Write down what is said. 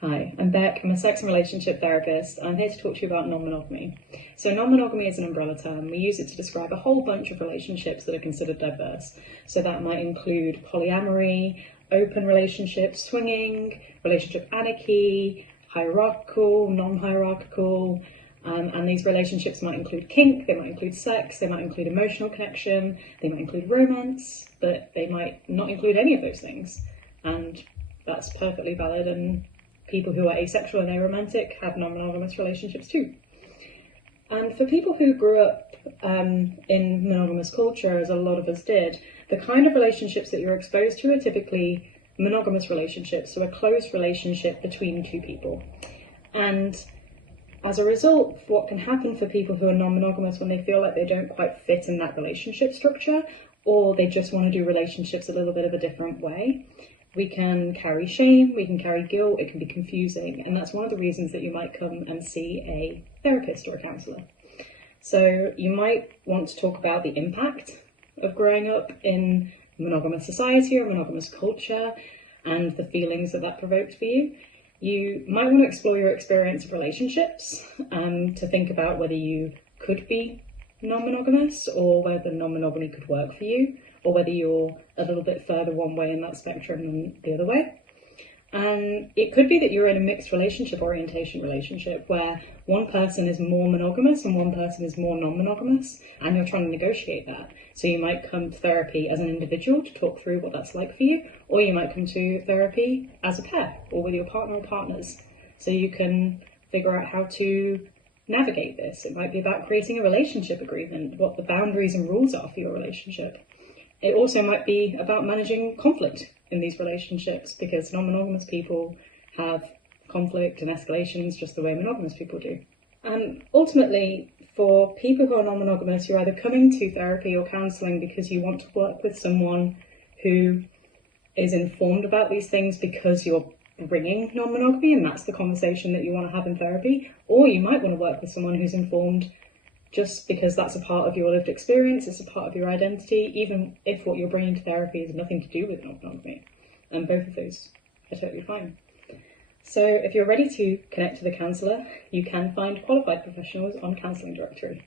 Hi, I'm Beck. I'm a sex and relationship therapist. I'm here to talk to you about non-monogamy. So non-monogamy is an umbrella term. We use it to describe a whole bunch of relationships that are considered diverse. So that might include polyamory, open relationships, swinging, relationship anarchy, hierarchical, non-hierarchical, and these relationships might include kink, they might include sex, they might include emotional connection, they might include romance, but they might not include any of those things. And that's perfectly valid, and people who are asexual and aromantic have non-monogamous relationships too. And for people who grew up in monogamous culture, as a lot of us did, the kind of relationships that you're exposed to are typically monogamous relationships, so a close relationship between two people. And as a result, what can happen for people who are non-monogamous when they feel like they don't quite fit in that relationship structure, or they just want to do relationships a little bit of a different way, we can carry shame, we can carry guilt, it can be confusing, and that's one of the reasons that you might come and see a therapist or a counsellor. So you might want to talk about the impact of growing up in monogamous society or monogamous culture and the feelings that that provoked for you. You might want to explore your experience of relationships to think about whether you could be non-monogamous or whether non-monogamy could work for you, or whether you're a little bit further one way in that spectrum than the other way. And it could be that you're in a mixed relationship orientation relationship where one person is more monogamous and one person is more non-monogamous, and you're trying to negotiate that. So you might come to therapy as an individual to talk through what that's like for you, or you might come to therapy as a pair or with your partner or partners, so you can figure out how to navigate this. It might be about creating a relationship agreement, what the boundaries and rules are for your relationship. It also might be about managing conflict in these relationships, because non-monogamous people have conflict and escalations just the way monogamous people do. And ultimately, for people who are non-monogamous, you're either coming to therapy or counselling because you want to work with someone who is informed about these things because you're bringing non-monogamy and that's the conversation that you want to have in therapy, or you might want to work with someone who's informed just because that's a part of your lived experience, it's a part of your identity, even if what you're bringing to therapy has nothing to do with non-monogamy. And both of those are totally fine. So if you're ready to connect to the counsellor, you can find qualified professionals on Counselling Directory.